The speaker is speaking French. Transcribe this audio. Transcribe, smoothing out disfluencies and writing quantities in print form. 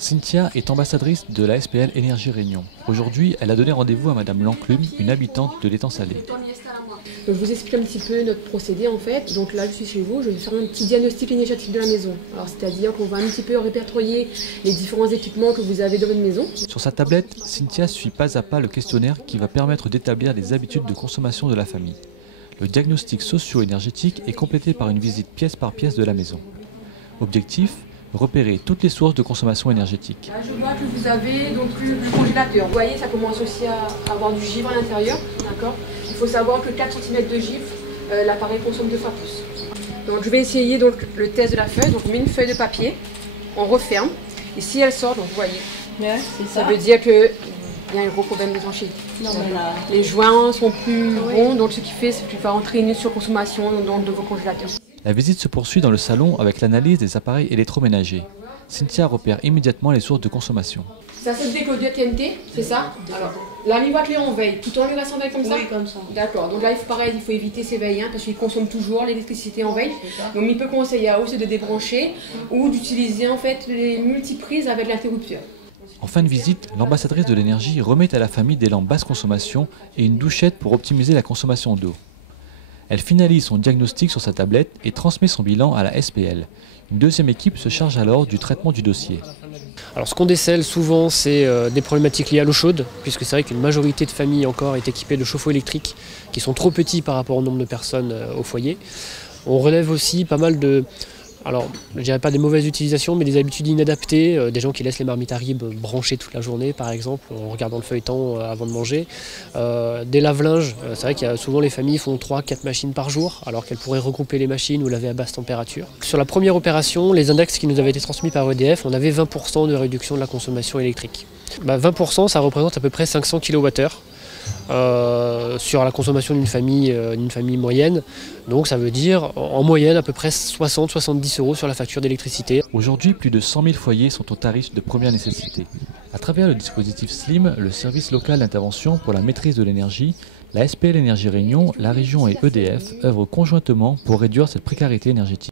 Cynthia est ambassadrice de la SPL Énergie Réunion. Aujourd'hui, elle a donné rendez-vous à Madame Lanclume, une habitante de l'Étang Salé. Donc, je vous explique un petit peu notre procédé en fait. Donc là, je suis chez vous, je vais faire un petit diagnostic énergétique de la maison. Alors c'est-à-dire qu'on va un petit peu répertorier les différents équipements que vous avez dans votre maison. Sur sa tablette, Cynthia suit pas à pas le questionnaire qui va permettre d'établir les habitudes de consommation de la famille. Le diagnostic socio-énergétique est complété par une visite pièce par pièce de la maison. Objectif : repérer toutes les sources de consommation énergétique. Là, je vois que vous avez donc le congélateur. Vous voyez, ça commence aussi à avoir du givre à l'intérieur. D'accord. Il faut savoir que 4 cm de givre, l'appareil consomme 2 fois plus. Donc je vais essayer donc, le test de la feuille. Donc on met une feuille de papier, on referme. Et si elle sort, donc vous voyez, ça veut dire qu'il y a un gros problème d'étanchéité. Les joints sont plus bons, donc ce qui fait c'est qu'il va entraîner une surconsommation de vos congélateurs. La visite se poursuit dans le salon avec l'analyse des appareils électroménagers. Cynthia repère immédiatement les sources de consommation. Ça c'est le décodeur TNT, c'est ça? Alors, là, il va que en veille. Tout le temps, il reste en veille comme ça? Oui, comme ça. D'accord. Donc là, il faut éviter ces veilles, parce qu'il consomme toujours l'électricité en veille. Donc il peut conseiller à aussi de débrancher ou d'utiliser en fait les multiprises avec l'interrupteur. En fin de visite, l'ambassadrice de l'énergie remet à la famille des lampes basse consommation et une douchette pour optimiser la consommation d'eau. Elle finalise son diagnostic sur sa tablette et transmet son bilan à la SPL. Une deuxième équipe se charge alors du traitement du dossier. Alors ce qu'on décèle souvent, c'est des problématiques liées à l'eau chaude, puisque c'est vrai qu'une majorité de familles encore est équipée de chauffe-eau électriques qui sont trop petits par rapport au nombre de personnes au foyer. On relève aussi pas mal de, alors je dirais pas des mauvaises utilisations, mais des habitudes inadaptées, des gens qui laissent les marmites branchées toute la journée par exemple, en regardant le feuilleton avant de manger. Des lave-linges, c'est vrai qu'il y a souvent les familles font 3-4 machines par jour, alors qu'elles pourraient regrouper les machines ou laver à basse température. Sur la première opération, les index qui nous avaient été transmis par EDF, on avait 20% de réduction de la consommation électrique. 20%, ça représente à peu près 500 kWh. Sur la consommation d'une famille moyenne. Donc ça veut dire en moyenne à peu près 60-70 € sur la facture d'électricité. Aujourd'hui, plus de 100 000 foyers sont au tarif de première nécessité. À travers le dispositif SLIM, le service local d'intervention pour la maîtrise de l'énergie, la SPL Énergie Réunion, la région et EDF œuvrent conjointement pour réduire cette précarité énergétique.